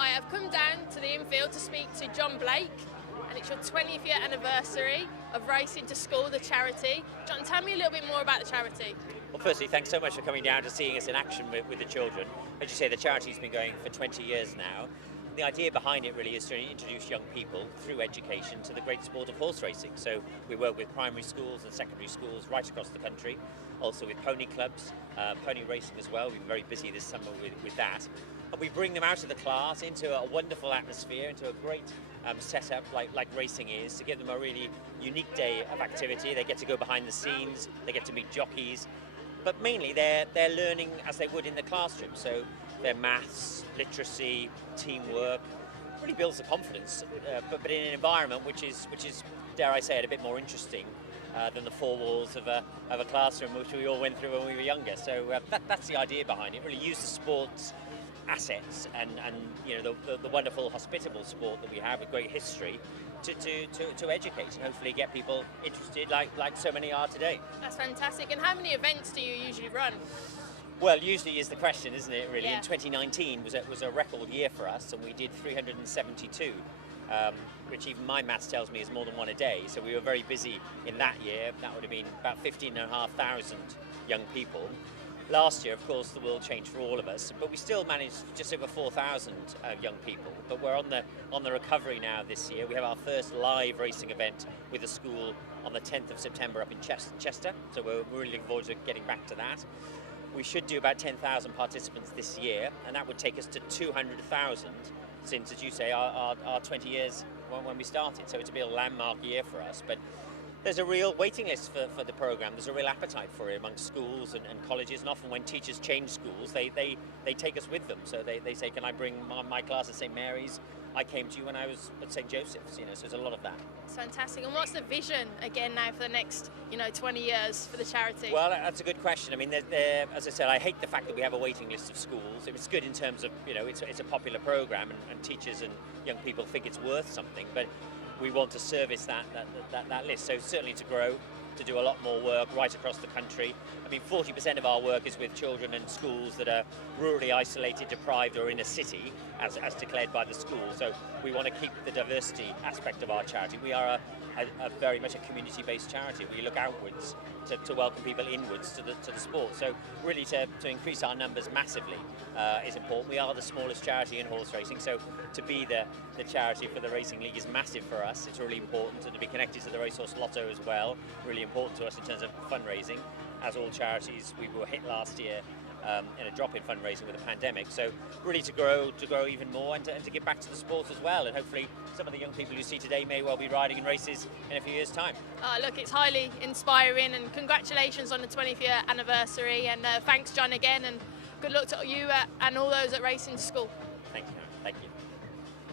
Hi, I've come down to the infield to speak to John Blake, and it's your 20th year anniversary of Racing to School, the charity. John, tell me a little bit more about the charity. Well, firstly, thanks so much for coming down to seeing us in action with the children. As you say, the charity's been going for 20 years now. The idea behind it really is to introduce young people through education to the great sport of horse racing. So we work with primary schools and secondary schools right across the country, also with pony clubs, pony racing as well. We've been very busy this summer with that. And we bring them out of the class into a wonderful atmosphere, into a great setup like racing is, to give them a really unique day of activity. They get to go behind the scenes, they get to meet jockeys, but mainly they're learning as they would in the classroom. So their maths, literacy, teamwork, really builds the confidence, but in an environment which is, dare I say it, a bit more interesting than the four walls of a classroom, which we all went through when we were younger. So that's the idea behind it. Really use the sports assets and you know the wonderful hospitable sport that we have with great history to educate and hopefully get people interested like so many are today. That's fantastic. And how many events do you usually run? Well, usually is the question, isn't it, really? Yeah. In 2019 was a record year for us, and we did 372, which even my maths tells me is more than one a day. So we were very busy in that year. That would have been about 15,500 young people. Last year, of course, the world changed for all of us, but we still managed just over 4,000 young people. But we're on the recovery now this year. We have our first live racing event with the school on the 10th of September up in Chester, so we're really looking forward to getting back to that. We should do about 10,000 participants this year, and that would take us to 200,000 since, as you say, our 20 years when we started. So it's a real landmark year for us. But there's a real waiting list for the programme. There's a real appetite for it among schools and colleges, and often when teachers change schools, they take us with them. So they say, can I bring my class at St Mary's? I came to you when I was at St Joseph's, so there's a lot of that. It's fantastic. And what's the vision again now for the next 20 years for the charity? Well, that's a good question. I mean, as I said, I hate the fact that we have a waiting list of schools. It's good in terms of, it's a popular programme and teachers and young people think it's worth something, but we want to service that list. So certainly to grow, to do a lot more work right across the country. I mean, 40% of our work is with children and schools that are rurally isolated, deprived, or in a city, as declared by the school. So we want to keep the diversity aspect of our charity. We are a very much a community-based charity. We look outwards to welcome people inwards to the sport. So really to increase our numbers massively is important. We are the smallest charity in horse racing, so to be the charity for the Racing League is massive for us. It's really important, and to be connected to the Racehorse Lotto as well, really important to us in terms of fundraising. As all charities, we were hit last year in a drop in fundraising with the pandemic. So really to grow even more and to get back to the sport as well. And hopefully some of the young people you see today may well be riding in races in a few years' time. Look, it's highly inspiring, and congratulations on the 20th year anniversary. And thanks, John, again, and good luck to you and all those at Racing to School. Thank you. Thank you.